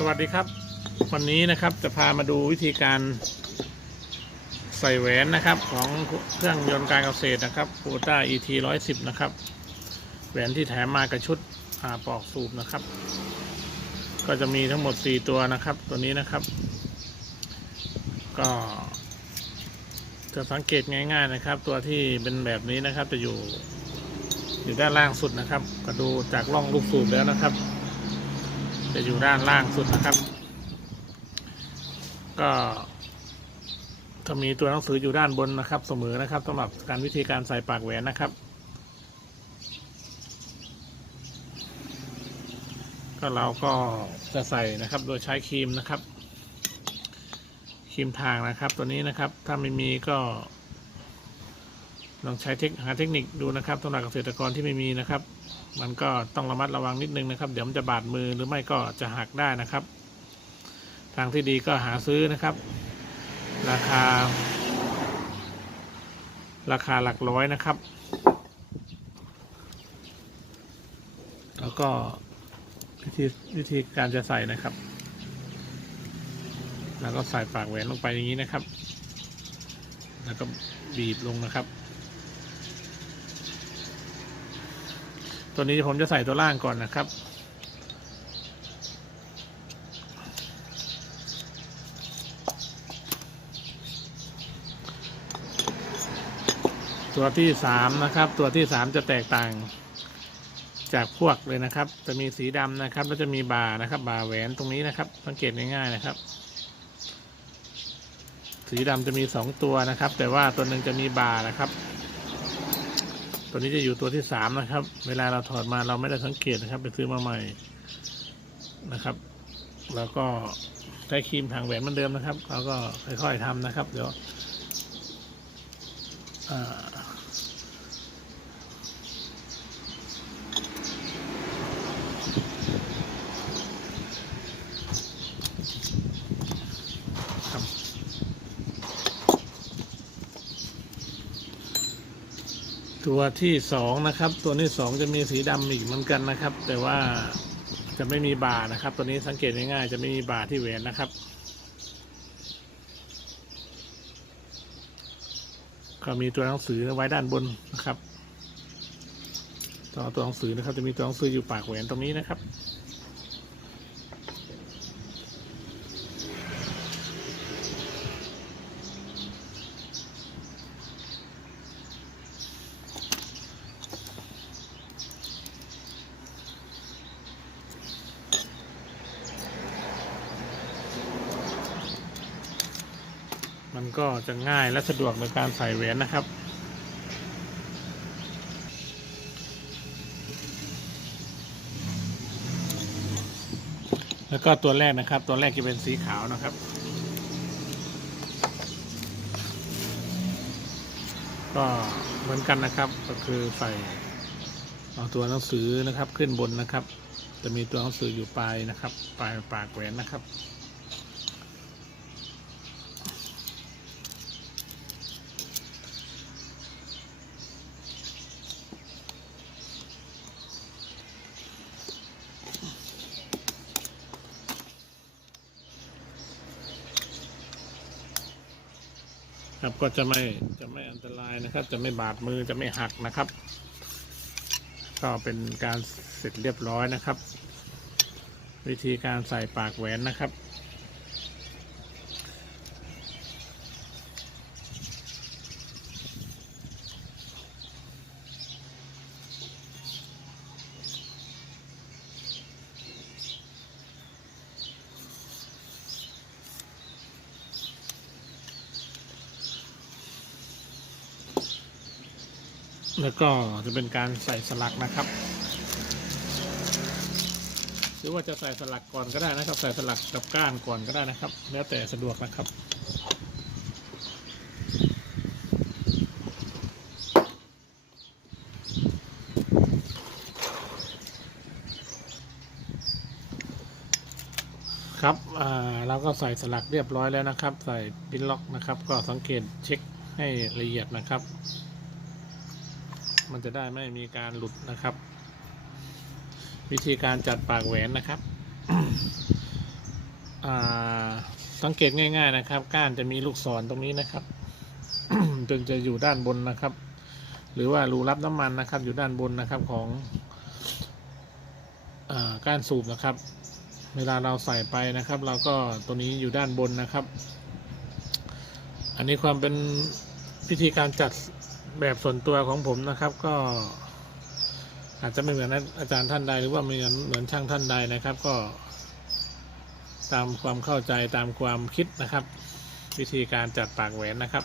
สวัสดีครับ วันนี้นะครับจะพามาดูวิธีการใส่แหวนนะครับของเครื่องยนต์การเกษตรนะครับโ u ต้า ET 110 นะครับ แหวนที่แถมมากับชุดปอกสูบนะครับ ก็จะมีทั้งหมด 4 ตัวนะครับ ตัวนี้นะครับ ก็จะสังเกตง่าย ๆนะครับ ตัวที่เป็นแบบนี้นะครับจะอยู่อยู่ด้านล่างสุดนะครับ ก็ดูจากร่องลูกสูบแล้วนะครับ จะอยู่ด้านล่างสุดนะครับ ก็จะมีตัวหนังสืออยู่ด้านบนนะครับ เสมอนะครับสำหรับการวิธีการใส่ปากแหวนนะครับ ก็เราก็จะใส่นะครับ โดยใช้ครีมนะครับครีมทางนะครับ ตัวนี้นะครับ ถ้าไม่มีก็ ลองใช้เทคหาเทคนิคดูนะครับสำหรับเกษตรกรที่ไม่มีนะครับ มันก็ต้องระมัดระวังนิดนึงนะครับ เดี๋ยวมันจะบาดมือหรือไม่ก็จะหักได้นะครับ ทางที่ดีก็หาซื้อนะครับ ราคา ราคาหลักร้อยนะครับ แล้วก็วิธีวิธีการจะใส่นะครับ แล้วก็ใส่ปากแหวนลงไปอย่างนี้นะครับ แล้วก็บีบลงนะครับ ตัวนี้ผมจะใส่ตัวล่างก่อนนะครับ ตัวที่สามนะครับ ตัวที่สามจะแตกต่างจากพวกเลยนะครับ จะมีสีดำนะครับ แล้วจะมีบาร์นะครับ บาร์แหวนตรงนี้นะครับ สังเกตง่ายๆนะครับ สีดำจะมีสองตัวนะครับ แต่ว่าตัวหนึ่งจะมีบาร์นะครับ ตัวนี้จะอยู่ตัวที่สามนะครับ เวลาเราถอดมาเราไม่ได้สังเกตนะครับ ไปซื้อมาใหม่นะครับ แล้วก็ใช้ครีมทางแหวนเหมือนเดิมนะครับเราก็ค่อยๆทำนะครับ เดี๋ยวอ่า ตัวที่สองนะครับ ตัวที่สองจะมีสีดำอีกเหมือนกันนะครับ แต่ว่าจะไม่มีบาร์นะครับ ตัวนี้สังเกตง่ายๆจะไม่มีบาร์ที่แหวนนะครับ ก็มีตัวหนังสือไว้ด้านบนนะครับตัวตัวหนังสือนะครับ จะมีตัวหนังสืออยู่ปากแหวนตรงนี้นะครับ ก็จะง่ายและสะดวกในการใส่แหวนนะครับ แล้วก็ตัวแรกนะครับ ตัวแรกจะเป็นสีขาวนะครับก็เหมือนกันนะครับก็คือใส่เอาตัวหนังสือนะครับขึ้นบนนะครับ จะมีตัวหนังสืออยู่ปลายนะครับ ปลายปากแหวนนะครับ ครับ ก็จะไม่จะไม่อันตรายนะครับ จะไม่บาดมือจะไม่หักนะครับ ก็เป็นการเสร็จเรียบร้อยนะครับ วิธีการใส่ปากแหวนนะครับ แล้วก็จะเป็นการใส่สลักนะครับ หรือว่าจะใส่สลักก่อนก็ได้นะครับ ใส่สลักกับก้านก่อนก็ได้นะครับ แล้วแต่สะดวกนะครับครับอ่าเราก็ใส่สลักเรียบร้อยแล้วนะครับ ใส่ปินล็อกนะครับ ก็สังเกตเช็คให้ละเอียดนะครับ มันจะได้ไม่มีการหลุดนะครับ วิธีการจัดปากแหวนนะครับสังเกตง่าย ๆนะครับ ก้านจะมีลูกศรตรงนี้นะครับจึงจะอยู่ด้านบนนะครับ หรือว่ารูรับน้ำมันนะครับ อยู่ด้านบนนะครับของอก้านสูบนะครับ เวลาเราใส่ไปนะครับ เราก็ตัวนี้อยู่ด้านบนนะครับ อันนี้ความเป็นพิธีการจัด แบบส่วนตัวของผมนะครับก็ อาจจะไม่เหมือนอาจารย์ท่านใดหรือว่าไม่เหมือนเหมือนช่างท่านใดนะครับ ก็ ตามความเข้าใจตามความคิดนะครับ วิธีการจัดปากแหวนนะครับ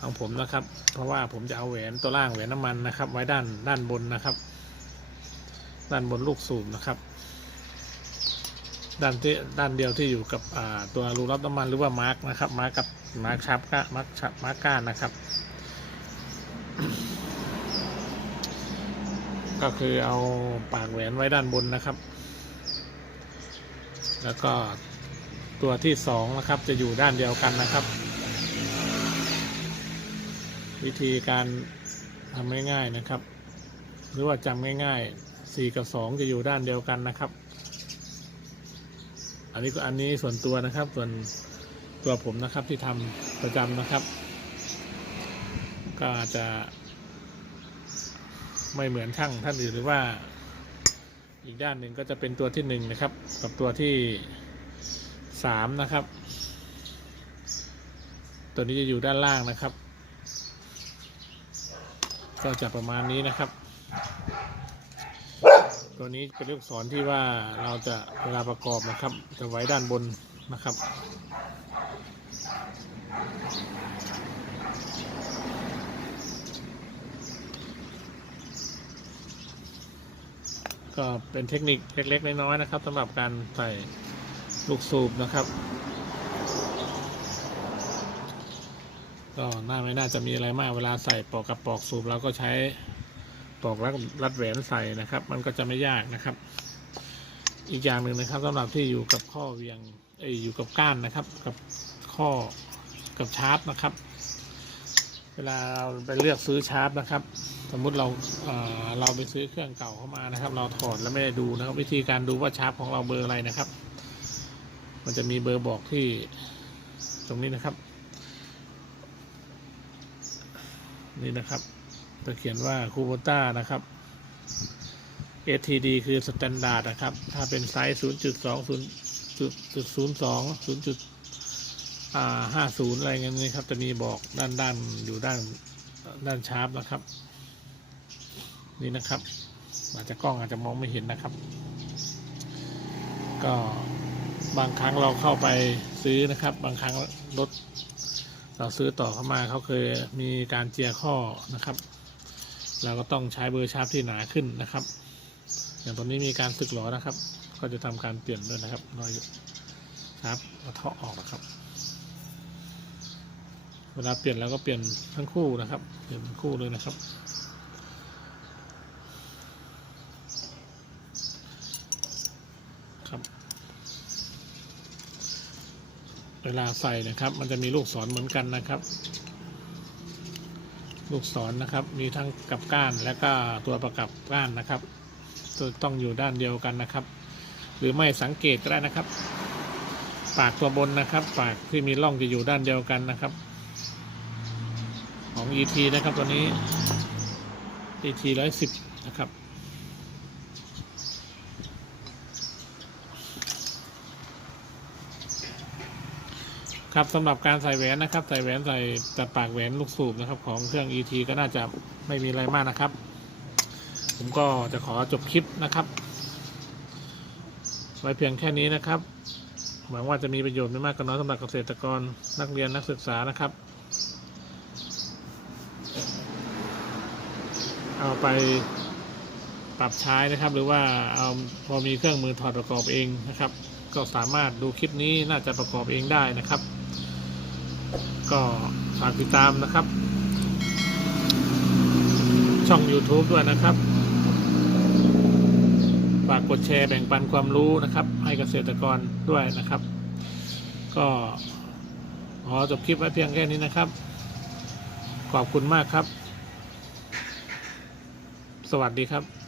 ของผมนะครับ เพราะว่าผมจะเอาแหวนตัวล่างแหวนน้ำมันนะครับ ไว้ด้านด้านบนนะครับ ด้านบนลูกสูบนะครับ ด้านที่ด้านเดียวที่อยู่กับตัวรูรับน้ำมันหรือว่ามาร์กนะครับ มาร์กกับมาร์กชับก้ามาร์กชับมาร์กก้านนะครับ ก็คือเอาปากแหวนไว้ด้านบนนะครับ แล้วก็ตัวที่สองนะครับจะอยู่ด้านเดียวกันนะครับ วิธีการทำง่ายๆนะครับ หรือว่าจำง่ายๆสี่กับสองจะอยู่ด้านเดียวกันนะครับ อันนี้ก็อันนี้ส่วนตัวนะครับ ส่วนตัวผมนะครับที่ทำประจำนะครับ ก็จะ ไม่เหมือนช่างท่านอื่นหรือว่า อีกด้านหนึ่งก็จะเป็นตัวที่หนึ่งนะครับ กับตัวที่สามนะครับ ตัวนี้จะอยู่ด้านล่างนะครับ ก็จะประมาณนี้นะครับ ตัวนี้เป็นลูกศรที่ว่าเราจะเวลาประกอบนะครับ จะไว้ด้านบนนะครับ ก็เป็นเทคนิคเล็ก ๆ น้อยๆนะครับสำหรับการใส่ลูกสูบนะครับ ก็น่าไม่น่าจะมีอะไรมากเวลาใส่ปอกกับปอกสูบเราก็ใช้ปอกแล้วรัดแหวนใส่นะครับ มันก็จะไม่ยากนะครับ อีกอย่างหนึ่งนะครับสำหรับที่อยู่กับข้อเวียงเอยอยู่กับก้านนะครับ กับข้อกับชาร์ปนะครับ วลาเราไปเลือกซื้อชาร์ปนะครับ สมมุติเราเอ่อเราไปซื้อเครื่องเก่าเข้ามานะครับ เราถอดแล้วไม่ได้ดูนะครับ วิธีการดูว่าชาร์ปของเราเบอร์อะไรนะครับ มันจะมีเบอร์บอกที่ตรงนี้นะครับ นี่นะครับจะเขียนว่าคูโบต้านะครับ STD คือ Standard นะครับ ถ้าเป็นไซส์ 0.2 0.02 0. อ่า50อะไรเงี้ยนี่ครับ จะมีบอกด้านด้านอยู่ด้านด้านชาร์ปนะครับ นี่นะครับ อาจจะกล้องอาจจะมองไม่เห็นนะครับ ก็บางครั้งเราเข้าไปซื้อนะครับ บางครั้งรถเราซื้อต่อเข้ามาเขาเคยมีการเจียข้อนะครับ เราก็ต้องใช้เบอร์ชาร์ปที่หนาขึ้นนะครับ อย่างตอนนี้มีการสึกหลอนะครับ ก็จะทำการเปลี่ยนด้วยนะครับรอยชาร์ปกระเทาะออกนะครับ วลาเปลี่ยนแล้วก็เปลี่ยนทั้งคู่นะครับ เปลี่ยนทั้งคู่เลยนะครับ ครับ เวลาใส่นะครับ มันจะมีลูกศรเหมือนกันนะครับ ลูกศรนะครับ มีทั้งกับก้านและก็ตัวประกับก้านนะครับตัวต้องอยู่ด้านเดียวกันนะครับ หรือไม่สังเกตก็ได้นะครับ ปากตัวบนนะครับ ปากที่มีร่องจะอยู่ด้านเดียวกันนะครับ ของ ET นะครับตัวนี้ ET ร้อยสิบนะครับ ครับสำหรับการใส่แหวนนะครับ ใส่แหวนใส่จัดปากแหวนลูกสูบนะครับ ของเครื่อง ET ก็น่าจะไม่มีอะไรมากนะครับ ผมก็จะขอจบคลิปนะครับ ไว้เพียงแค่นี้นะครับหวังว่าจะมีประโยชน์ไม่มากก็น้อยสำหรับเกษตรกรนักเรียนนักศึกษานะครับ เอาไปปรับใช้นะครับ หรือว่าเอาพอมีเครื่องมือถอดประกอบเองนะครับ ก็สามารถดูคลิปนี้น่าจะประกอบเองได้นะครับ ก็ฝากติดตามนะครับ ช่อง YouTube ด้วยนะครับฝากกดแชร์แบ่งปันความรู้นะครับ ให้เกษตรกรด้วยนะครับ ก็ขอจบคลิปไว้เพียงแค่นี้นะครับ ขอบคุณมากครับ สวัสดีครับ